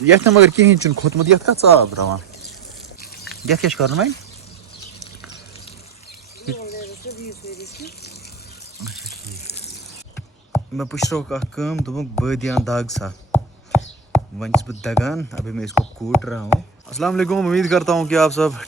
یتھ نہٕ مگر کِہیٖنۍ چھُنہٕ کھوٚتمُت یتھ کتھ ژاو ترٛاوان یتھ کیٛاہ چھُ کرُن وۄنۍ مےٚ پُشرووُکھ اکھ کٲم دوٚپُکھ بٲدیان دگ سا وۄنۍ چھُس بہٕ دگان ابھی میں اس کو کوٹ رہا ہوں. السلام علیکم. امید کرتا ہوں کہ آپ سب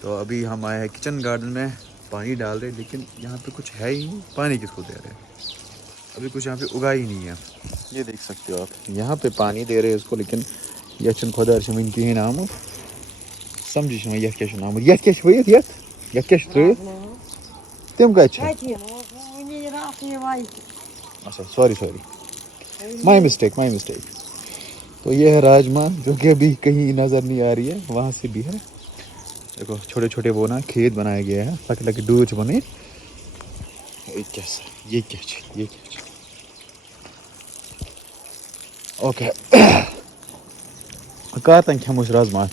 تو ابھی ہم آئے ہیں کچن گارڈن میں پانی ڈال رہے لیکن یہاں پہ کچھ ہے ہی نہیں. پانی کس کو دے رہے ابھی کچھ یہاں پہ اگا ہی نہیں ہے. یہ دیکھ سکتے ہو آپ یہاں پہ پانی دے رہے اس کو لیکن یہ چھُنہٕ خۄدا رٔچھِنۍ وٕنہِ کِہیٖنۍ آمُت. سمجھی چھُنہٕ وۄنۍ یتھ کیٛاہ چھُنہٕ آمُت. یتھ کیٛاہ چھُ ؤیِتھ یتھ کیٛاہ چھُ ترٛٲیِتھ تِم کتہِ چھِ اچھا سوری مائی مسٹیک. تو یہ ہے راجما جو کہ ابھی کہیں نظر نہیں آ رہی ہے. وہاں سے بھی ہے دیکھو چھوٹے چھوٹے وہ نا کھیت بنائے گئے ہیں لکٹ لکٹ ڈوٗرۍ چھِ بنٲیِتھ. یہ کیا چھِ اوکے کر تام کھٮ۪مو أسۍ رازما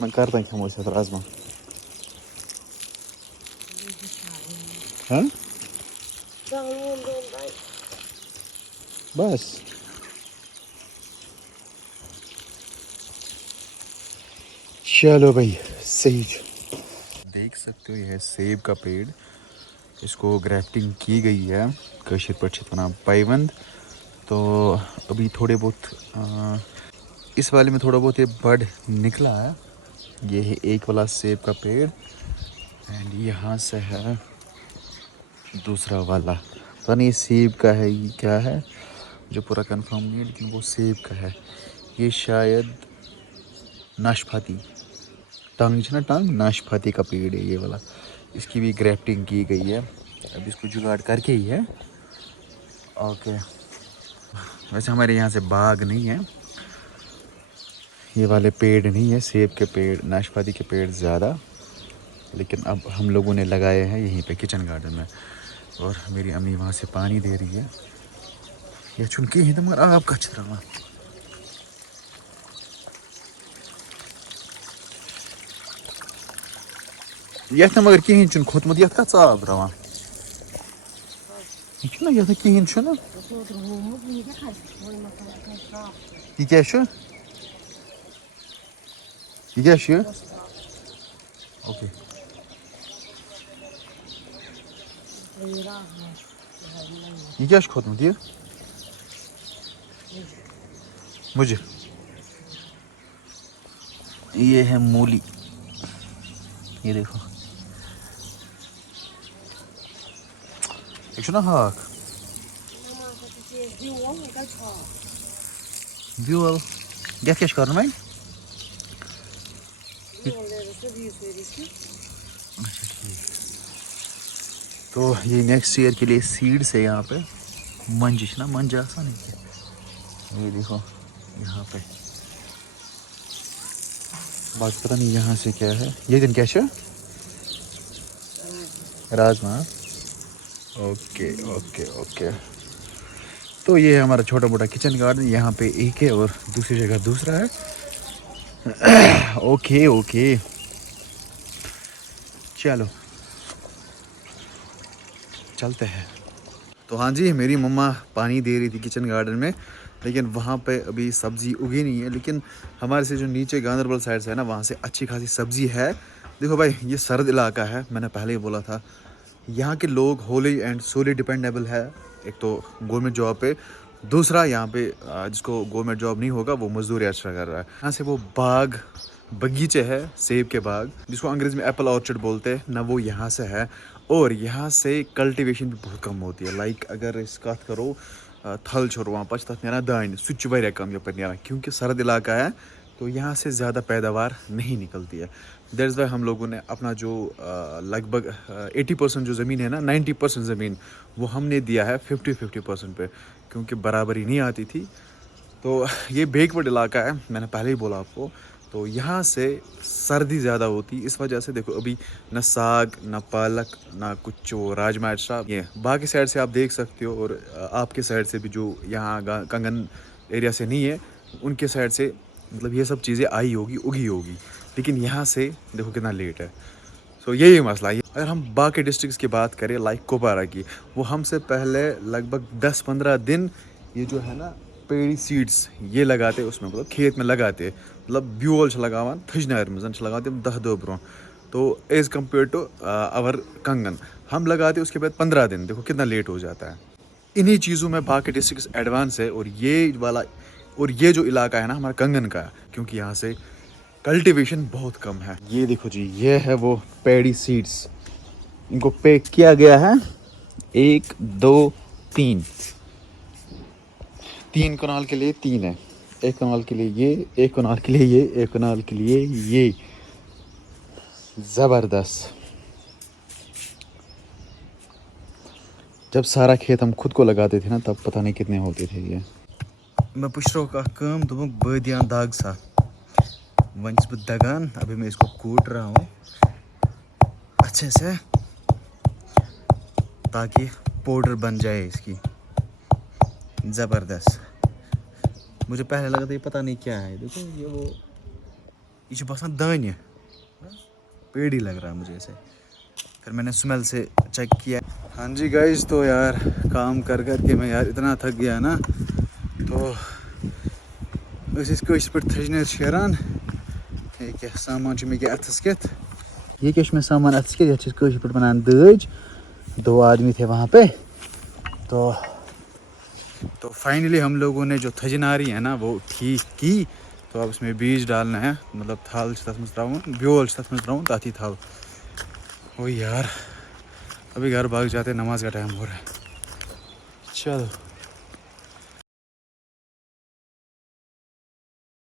وۄنۍ کر تام کھٮ۪مو أسۍ اتھ رازما بس چلو بھائی صحیح. دیکھ سکتے ہو یہ ہے سیب کا پیڑ. اس کو گرافٹنگ کی گئی ہے کٲشِر پٲٹھۍ چھِ ونان پیوند. تو ابھی تھوڑے بہت اس والے میں تھوڑا بہت یہ بڑ نکلا ہے. یہ ہے ایک والا سیب کا پیڑ اینڈ یہاں سے ہے دوسرا والا. پتا نہیں یہ سیب کا ہے یہ کیا ہے جو پورا کنفرم نہیں ہے لیکن وہ سیب کا ہے. یہ شاید ناشپاتی ٹنگ ہے نا ٹنگ ناشپاتی کا پیڑ ہے یہ والا. اس کی بھی گرافٹنگ کی گئی ہے. اب اس کو جگاڑ کر کے ہی ہے. اوکے ویسے ہمارے یہاں سے باغ نہیں ہے. یہ والے پیڑ نہیں ہے سیب کے پیڑ ناشپاتی کے پیڑ زیادہ لیکن اب ہم لوگوں نے لگائے ہیں یہیں پہ کچن گارڈن میں. اور میری امی وہاں سے پانی دے رہی ہے. یہ چھُنہٕ کِہیٖنۍ تہٕ مگر آب کَتھ چھِ ترٛاوان. یتھ نہٕ مگر کِہیٖنۍ چھُنہٕ کھوٚتمُت یتھ کتھ ژاو ترٛاوان یہِ چھُنہ یتھ نہٕ کِہیٖنۍ چھُنہٕ. یہِ کیٛاہ چھُ یہ کیا چھُ اوکے یہ کیا چھُ کھوٚتمُت یہ مُجہِ. یہ ہے مولی. یہ دیکھو یہ چھُنہ ہاکھ بیول یتھ کیٛاہ چھُ کرُن وۄنۍ. اچھا ٹھیک. تو یہ نیکسٹ ایئر کے لیے سیڈس ہے یہاں پہ. منجہِ چھِ نا منجہِ آسان یہ دیکھو یہاں پہ باقی پتہ نہیں یہاں سے کیا ہے. یہ دن کیا چھُ رازما. اوکے تو یہ ہے ہمارا چھوٹا موٹا کچن گارڈن. یہاں پہ ایک ہے اور دوسری جگہ دوسرا ہے. اوکے چلو چلتے ہیں. تو ہاں جی میری مما پانی دے رہی تھی کچن گارڈن میں لیکن وہاں پہ ابھی سبزی اگی نہیں ہے. لیکن ہمارے سے جو نیچے گاندربل سائڈ سے ہے نا وہاں سے اچھی خاصی سبزی ہے. دیکھو بھائی یہ سرد علاقہ ہے میں نے پہلے ہی بولا تھا. یہاں کے لوگ ہولی اینڈ سولی ڈپینڈیبل ہے. ایک تو گورنمنٹ جاب پہ دوسرا یہاں پہ جس کو گورنمنٹ جاب نہیں ہوگا وہ مزدوری ایکسٹرا کر رہا ہے. یہاں سے وہ باغ بغیچے ہے سیب کے باغ جس کو انگریزی میں ایپل آرچڈ بولتے ہیں نا وہ یہاں سے ہے. اور یہاں سے کلٹیویشن بھی بہت کم ہوتی ہے. لائک اگر اس بات کرو تھل چھُ رُوان پَتہٕ چھِ تَتھ نیران دانہِ سُہ تہِ چھُ واریاہ کم یپٲرۍ نیران کیونکہ سرد علاقہ ہے تو یہاں سے زیادہ پیداوار نہیں نکلتی ہے. دیٹ از وائی ہم لوگوں نے اپنا جو لگ بھگ 80% جو زمین ہے نا 90% زمین وہ ہم نے دیا ہے 50% پہ کیونکہ برابری نہیں آتی تھی. تو یہ بیک ورڈ علاقہ ہے میں نے پہلے ہی بولا آپ کو. تو یہاں سے سردی زیادہ ہوتی اس وجہ سے دیکھو ابھی نہ ساگ نہ پالک نہ کچھ وہ راجما ایٹسٹرا. یہ باقی سائڈ سے آپ دیکھ سکتے ہو اور آپ کے سائڈ سے بھی جو یہاں کنگن ایریا سے نہیں ہے ان کے سائڈ سے مطلب یہ سب چیزیں آئی ہوگی اگی ہوگی لیکن یہاں سے دیکھو کتنا لیٹ ہے. سو یہی مسئلہ ہے. اگر ہم باقی ڈسٹرکس کی بات کریں لائک کوپوارہ کی, وہ ہم سے پہلے لگ بھگ 10-15 دن یہ جو ہے نا پیڑی سیڈس یہ لگاتے اس میں, مطلب کھیت میں لگاتے, مطلب بیول لگاوان تھجنار مزن لگاتے 10 دہ برو, تو ایز کمپیئر ٹو اور کنگن ہم لگاتے اس کے بعد 15 دن. دیکھو کتنا لیٹ ہو جاتا ہے. انہی چیزوں میں باقی ڈسٹرکس ایڈوانس ہے, اور یہ جو علاقہ ہے نا ہمارا کنگن کا, کیونکہ یہاں سے کلٹیویشن بہت کم ہے. یہ دیکھو جی, یہ ہے وہ پیڑی سیڈس, ان کو پیک کیا گیا ہے 1 2 3 کنال کے لیے 3 ہے, 1 کنال کے لیے یہ, 1 کنال کے لیے یہ, 1 کنال کے لیے یہ. زبردست. جب سارا کھیت ہم خود کو لگاتے تھے نا تب پتہ نہیں کتنے ہوتے تھے یہ. میں پوچھ رہا ہوں کام دوں بادیان داغ سا ون بہ دگان, ابھی میں اس کو کوٹ رہا ہوں اچھے سے تاکہ پاؤڈر بن جائے اس کی. زبردست. مجھے پہلے لگا تھا یہ پتہ نہیں کیا ہے, دیکھو یہ باسان دانہ, پیڑی لگ رہا ہے مجھے اسے. پھر میں نے سمیل سے چیک کیا. ہاں جی گائز, تو یار کام کر کے میں یار اتنا تھک گیا نا, تو اس پہ تھجنر شیران. یہ کیا سامان میں کیا اتھس کت, یہ کیا میں سامان اتھس کت, یہ پہ بنان دج. 2 آدمی تھے وہاں پہ, تو فائنلی ہم لوگوں نے جو تھجناری ہے نا وہ ٹھیک کی. تو اب اس میں بیج ڈالنا ہے, مطلب تھل تک مز ترا بیول تک مز ترا تھی تھل. وہ یار ابھی گھر بھاگ جاتے, نماز کا ٹائم ہو رہا ہے. چلو.